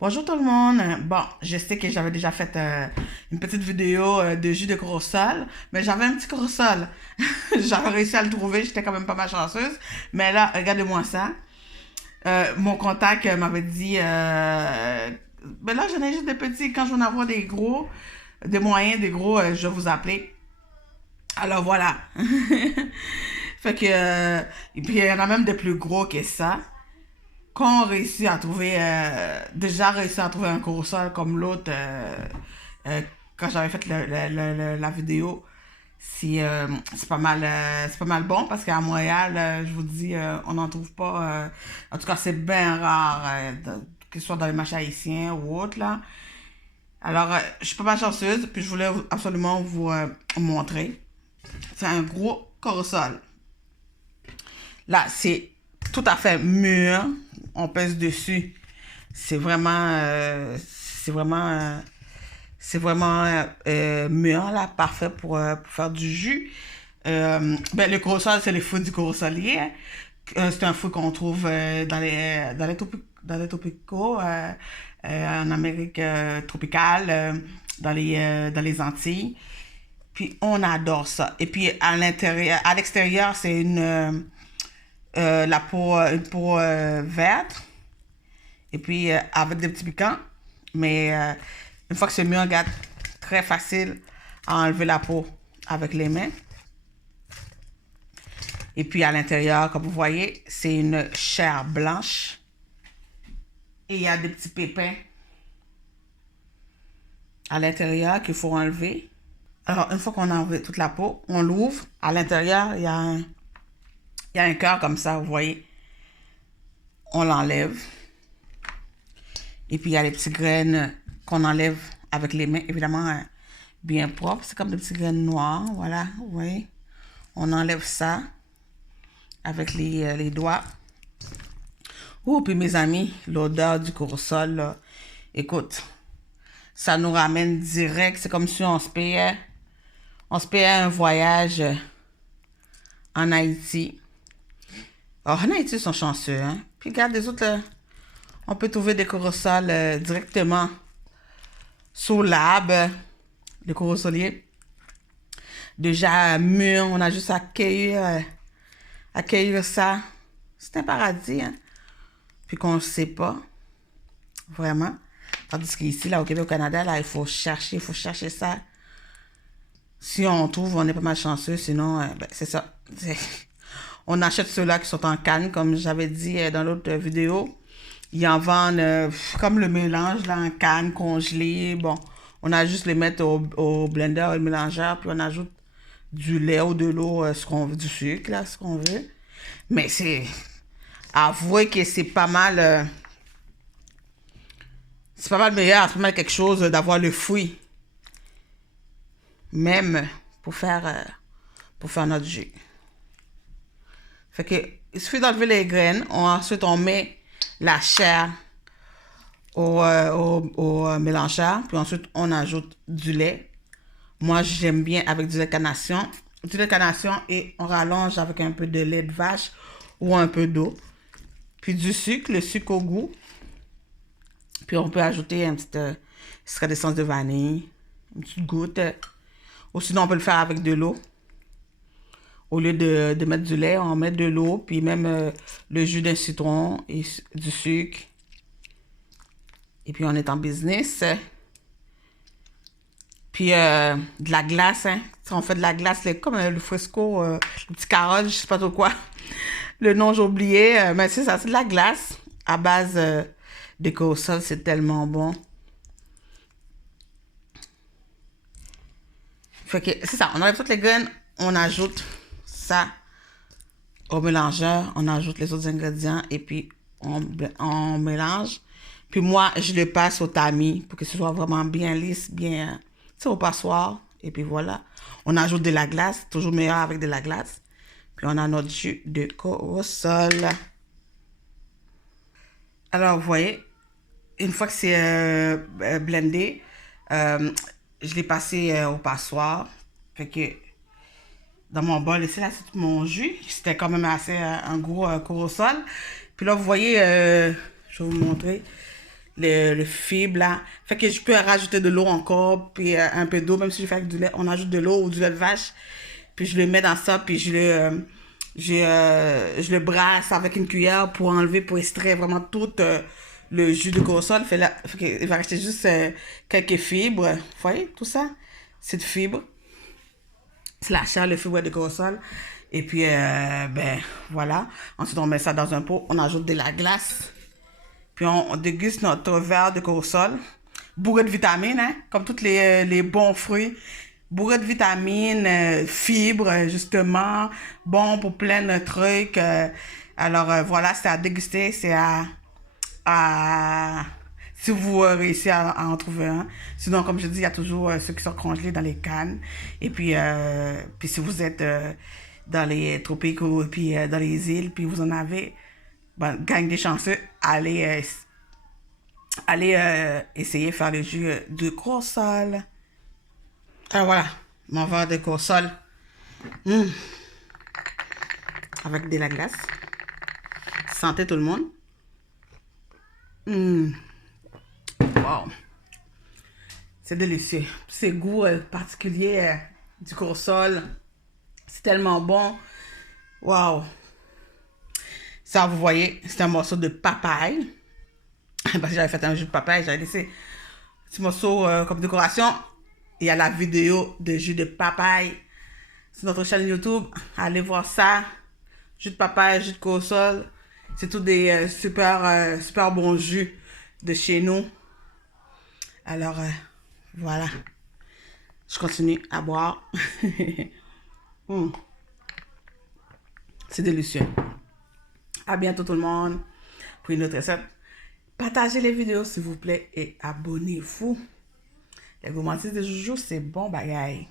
Bonjour tout le monde. Bon, je sais que j'avais déjà fait une petite vidéo de jus de corossol, mais j'avais un petit corossol. J'avais réussi à le trouver, j'étais quand même pas mal chanceuse. Mais là, regardez-moi ça. Mon contact m'avait dit, ben là, j'en ai juste des petits. Quand je vais en avoir des gros, des moyens, des gros, je vais vous appeler. Alors voilà. Fait que, et puis il y en a même des plus gros que ça. Quand on réussit à trouver, déjà réussi à trouver un corossol comme l'autre, euh, quand j'avais fait la vidéo, c'est c'est pas mal bon parce qu'à Montréal, je vous dis, on n'en trouve pas. En tout cas, c'est bien rare, que ce soit dans les marchés haïtiens ou autres là. Alors, je suis pas mal chanceuse, puis je voulais absolument vous montrer. C'est un gros corossol. Là, c'est tout à fait mûr. On pèse dessus. C'est vraiment, c'est vraiment mûr là, parfait pour faire du jus. Ben, le corossol, c'est les fruits du corossolier. C'est un fruit qu'on trouve dans les tropicaux, en Amérique tropicale, dans les Antilles. Puis on adore ça. Et puis à l'intérieur, à l'extérieur, c'est une peau verte. Et puis avec des petits piquants. Mais une fois que c'est mieux, on regarde très facile à enlever la peau avec les mains. Et puis à l'intérieur, comme vous voyez, c'est une chair blanche. Et il y a des petits pépins à l'intérieur qu'il faut enlever. Alors, une fois qu'on a enlevé toute la peau, on l'ouvre. À l'intérieur, il y a un cœur comme ça, vous voyez. On l'enlève. Et puis, il y a les petites graines qu'on enlève avec les mains, évidemment, bien propres. C'est comme des petites graines noires, voilà, vous voyez. On enlève ça avec les doigts. Ouh, puis mes amis, l'odeur du corossol, là, écoute, ça nous ramène direct. C'est comme si on se payait un voyage en Haïti. Alors, en Haïti, ils sont chanceux, hein. Puis regarde, les autres, là, on peut trouver des corossols directement sous l'arbre, le corossolier. Déjà mûr, on a juste à accueillir ça. C'est un paradis, hein. Puis qu'on ne sait pas, vraiment. Tandis qu'ici, là, au Québec, au Canada, là, il faut chercher ça. Si on trouve, on est pas mal chanceux. Sinon, ben, c'est ça. On achète ceux-là qui sont en canne, comme j'avais dit dans l'autre vidéo. Ils en vendent comme le mélange, là, en canne, congelé. Bon, on a juste les mettre au blender, au mélangeur, puis on ajoute du lait ou de l'eau, ce qu'on veut, du sucre, là, ce qu'on veut. Mais c'est... Avouez que c'est pas mal meilleur, c'est pas mal quelque chose d'avoir le fruit. Même pour faire notre jus. Fait que, il suffit d'enlever les graines. Ensuite, on met la chair au mélangeur. Puis ensuite, on ajoute du lait. Moi, j'aime bien avec du lait de canation. Du lait de canation et on rallonge avec un peu de lait de vache ou un peu d'eau. Puis du sucre, le sucre au goût. Puis on peut ajouter un petit extrait d'essence de vanille, une petite goutte. Ou sinon, on peut le faire avec de l'eau. Au lieu de mettre du lait, on met de l'eau, puis même le jus d'un citron et du sucre. Et puis, on est en business. Puis, de la glace, hein. On fait de la glace, comme le Fresco, le petit carotte, je sais pas trop quoi. Le nom, j'ai oublié. Mais c'est ça, c'est de la glace à base de corossol. C'est tellement bon. Fait que, c'est ça, on enlève toutes les graines, on ajoute ça au mélangeur, on ajoute les autres ingrédients et puis on mélange. Puis moi, je le passe au tamis pour que ce soit vraiment bien lisse, bien, tu sais, au passoire. Et puis voilà, on ajoute de la glace, toujours meilleur avec de la glace. Puis on a notre jus de corossol. Alors, vous voyez, une fois que c'est blendé, je l'ai passé au passoir. Fait que dans mon bol ici, là, c'est tout mon jus. C'était quand même assez un gros corossol. Puis là, vous voyez, je vais vous montrer. le fibre là. Fait que je peux rajouter de l'eau encore, puis un peu d'eau, même si je fais avec du lait, on ajoute de l'eau ou du lait de vache. Puis je le mets dans ça, puis je le brasse avec une cuillère pour enlever, pour extraire vraiment tout le jus de corossol. Il va rester juste quelques fibres. Vous voyez tout ça? Cette fibre. C'est la chair, le fibre de corossol. Et puis, ben, voilà. Ensuite, on met ça dans un pot. On ajoute de la glace. Puis, on déguste notre verre de corossol. Bourré de vitamines, hein, comme tous les bons fruits. Bourré de vitamines, fibres, justement. Bon pour plein de trucs. Alors, voilà, c'est à déguster. C'est si vous réussissez à en trouver un. Sinon, comme je dis, il y a toujours ceux qui sont congelés dans les cannes. Et puis si vous êtes dans les tropiques ou puis, dans les îles, puis vous en avez, ben, gagne des chanceux, allez essayer de faire le jus de corossol. Alors voilà, mon verre de corossol. Avec de la glace. Santé tout le monde. Wow. C'est délicieux. Ces goûts particuliers du corossol. C'est tellement bon. Wow. Ça, vous voyez, c'est un morceau de papaye. Parce que j'avais fait un jus de papaye, j'avais laissé un petit morceau comme décoration. Il y a la vidéo de jus de papaye sur notre chaîne YouTube. Allez voir ça. Jus de papaye, jus de corossol. C'est tout des super bons jus de chez nous. Alors, voilà. Je continue à boire. C'est délicieux. À bientôt tout le monde pour une autre recette. Partagez les vidéos s'il vous plaît et abonnez-vous. Les gourmandises de Joujou, c'est bon bagaille.